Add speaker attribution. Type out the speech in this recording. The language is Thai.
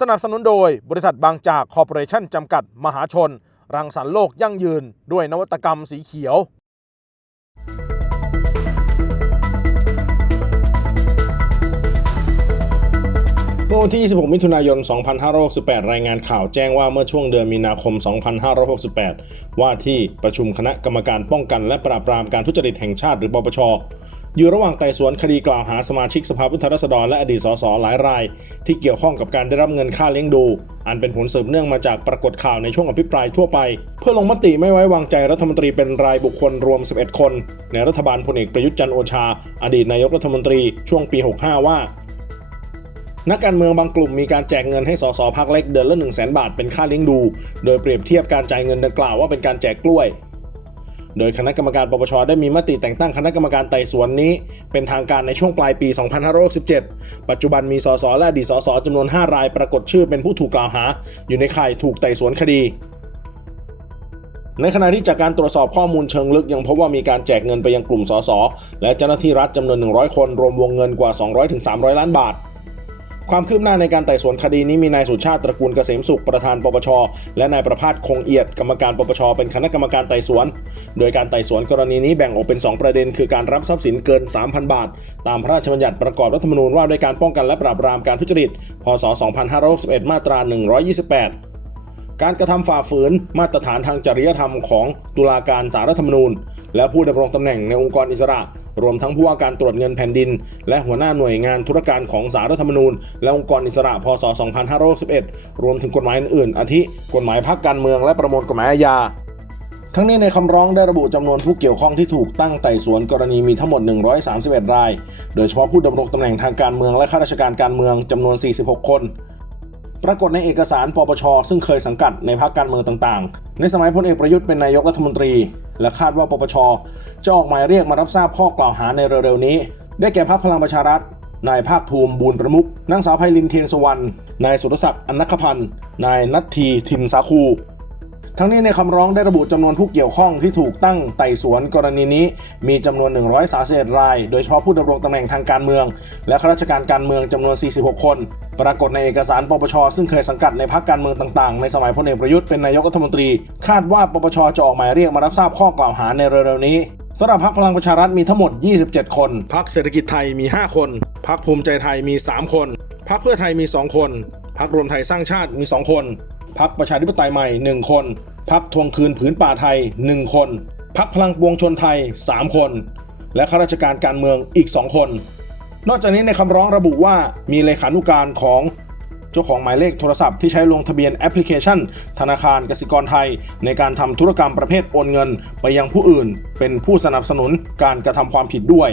Speaker 1: สนับสนุนโดยบริษัทบางจากคอร์ปอเรชั่นจำกัดมหาชน รังสรรค์โลกยั่งยืน ด้วยนวัตกรรมสีเขียว
Speaker 2: เมื่อวันที่ 26 มิถุนายน 2568 รายงานข่าวแจ้งว่าเมื่อช่วงเดือนมีนาคม 2568 ว่าที่ประชุมคณะกรรมการป้องกันและปราบปรามการทุจริตแห่งชาติหรือปปช อยู่ระหว่างไต่สวนคดีกล่าวหาสมาชิกสภาผู้แทนราษฎรและอดีตสสหลายราย ที่เกี่ยวข้องกับการได้รับเงินค่าเลี้ยงดู อันเป็นผลสืบเนื่องมาจากปรากฏข่าวในช่วงอภิปรายทั่วไป เพื่อลงมติไม่ไว้วางใจรัฐมนตรีเป็นรายบุคคลรวม 11 คน ในรัฐบาลพลเอกประยุทธ์จันโอชา อดีตนายกรัฐมนตรีช่วงปี 65 ว่า นักการเมืองบางกลุ่มมีการแจกเงินให้สสพักเล็กเดือนละ 1 0 0 0 0แบาทเป็นค่าเลี้ยงดู โดยเปรียบเทียบการจ่ายเงินดังกล่าวว่าเป็นการแจกกล้วย โดยคณะกรรมการปปชได้มีมติแต่งตั้งคณะกรรมการไต่สวนนี้ เป็นทางการในช่วงปลายปี 2567 ปัจจุบันมีสสและอดีตสสจำนวน 5 รายปรากฏชื่อเป็นผู้ถูกกล่าวหา อยู่ในข่ายถูกไต่สวนคดีในขณะที่จากการตรวจสอบข้อมูลเชิงลึกยังพบว่ามีการแจกเงินไปยังกลุ่มสสและเจ้าหน้าที่รัฐจำนวน 100 คน รวมวงเงินกว่า 200-300 ล้านบาท ความคืบหน้าในการไต่สวนคดีนี้มีนายสุชาติตระกูลเกษมสุขประธานปปช และนายประภาสคงเอียดกรรมการปปช เป็นคณะกรรมการไต่สวน โดยการไต่สวนกรณีนี้แบ่งออกเป็น 2 ประเด็น คือการรับทรัพย์สินเกิน 3,000 บาท ตามพระราชบัญญัติประกอบรัฐธรรมนูญว่าด้วยการป้องกันและปราบปรามการทุจริต พศ 2561 มาตรา 128 การกระทำฝ่าฝืนมาตรฐานทางจริยธรรมของตุลาการสารรัฐธรรมนูญ และผู้ดำรงตำแหน่งในองค์กรอิสระ รวมทั้งผู้ว่าการตรวจเงินแผ่นดิน และหัวหน้าหน่วยงานธุรการของสารรัฐธรรมนูญ และองค์กรอิสระพศ 2561 รวมถึงกฎหมายอื่นๆอาทิกฎหมายพรรคการเมืองและประมวลกฎหมายอาญาทั้งนี้ในคำร้องได้ระบุจำนวนผู้เกี่ยวข้องที่ถูกตั้งไต่สวนกรณีมีทั้งหมด 131 ราย โดยเฉพาะผู้ดำรงตำแหน่งทางการเมืองและข้าราชการการเมืองจำนวน 46 คน ปรากฏในเอกสารปปช ซึ่งเคยสังกัดในพรรคการเมืองต่างๆ ในสมัยพลเอกประยุทธ์เป็นนายกรัฐมนตรี และคาดว่าปปชจะออกหมายเรียกมารับทราบข้อกล่าวหาในเร็วๆนี้ ได้แก่พรรคพลังประชารัฐนายภาคภูมิบูรประมุขนางสาวไพลินเทียนสุวรรณนายสุรศักดิ์อันนัคพันธ์นายนัททีทิมสาคู ทั้งนี้ในคำร้องได้ระบุจำนวนผู้เกี่ยวข้องที่ถูกตั้งไต่สวนกรณีนี้ มีจำนวน 131ราย โดยเฉพาะผู้ดำรงตำแหน่งทางการเมือง และข้าราชการการเมืองจำนวน 46 คน ปรากฏในเอกสารปปช ซึ่งเคยสังกัดในพรรคการเมืองต่างๆ ในสมัยพลเอกประยุทธ์เป็นนายกรัฐมนตรี คาดว่าปปชจะออกหมายเรียกมารับทราบข้อกล่าวหาในเร็วๆนี้สำหรับพรรคพลังประชารัฐมีทั้งหมด 27 คนพรรคเศรษฐกิจไทยมี 5 คนพรรคภูมิใจไทยมี 3 คนพรรคเพื่อไทยมี 2 คน พรรครวมไทยสร้างชาติมี 2 คนพรรคประชาธิปไตยใหม่ 1 คนพรรคทวงคืนผืนป่าไทย 1 คนพรรคพลังปวงชนไทย 3 คน และข้าราชการการเมืองอีก 2 คน นอกจากนี้ในคำร้องระบุว่ามีเลขานุการของเจ้าของหมายเลขโทรศัพท์ที่ใช้ลงทะเบียนแอปพลิเคชัน ธนาคารกสิกรไทย ในการทำธุรกรรมประเภทโอนเงิน ไปยังผู้อื่น เป็นผู้สนับสนุนการกระทำความผิดด้วย